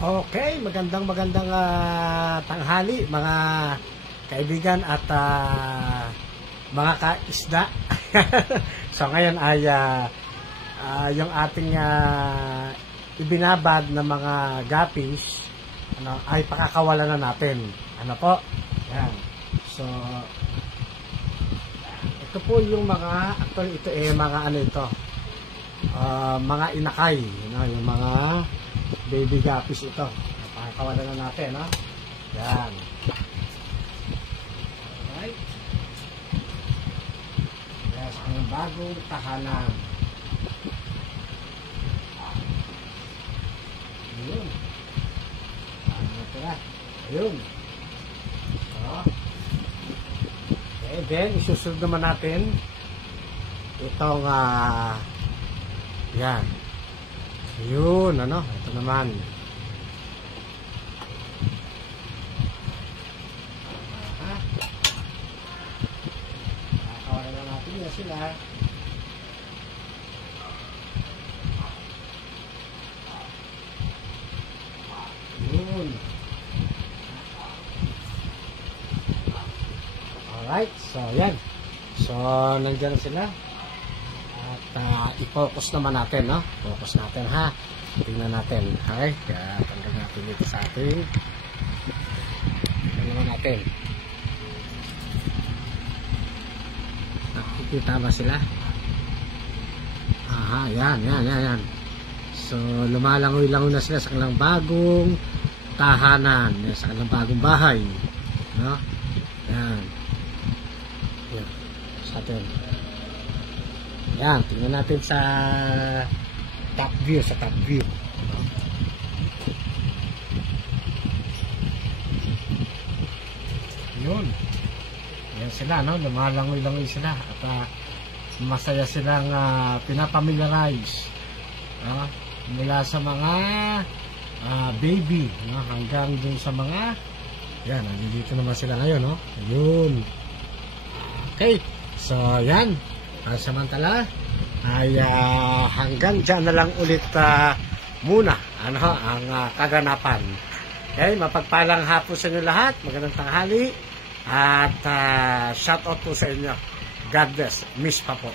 Okay, magandang tanghali mga kaibigan at mga kaisda. So ngayon ay yung ating ibinabad na mga guppies ay pakakawalan na natin. Ano po? Yan. So ito po yung mga, actually ito mga mga inakay, yung mga baby guppies ito. Pakakawalan na natin, no? Yan. Alright. Yes, ang bagong tahanan. Ayun. Ano ito? Ayun. So, okay, then isusunod naman natin itong yan. Yun, ito naman. Kakawalan na natin na sila. Yun. Alright, so yan. So, nandiyan sila. I-focus naman natin, no? Focus natin, ha? Tingnan natin, okay? Kaya tanggal natin dito sa ating. Tingnan natin. Nakikita ba sila? Aha, yan. So, lumalangoy-langoy na sila sa kanilang bagong tahanan, sa kanilang bagong bahay, no? Yan. Yan. Sa atin. Yan, tingnan natin sa top view, Yun. Yan sila, no? Lumalangoy-langoy sila at masaya silang pinapamiliarize, no? Mula sa mga baby, no? Hanggang dun sa mga yan, nandito naman sila ngayon, no? Yun. Okay, so yan. Samantala ay hanggang dyan na lang ulit muna ang kaganapan. Okay, mapagpalang hapon sa inyo lahat, magandang tanghali at shout out po sa inyo. God bless, miss pa po.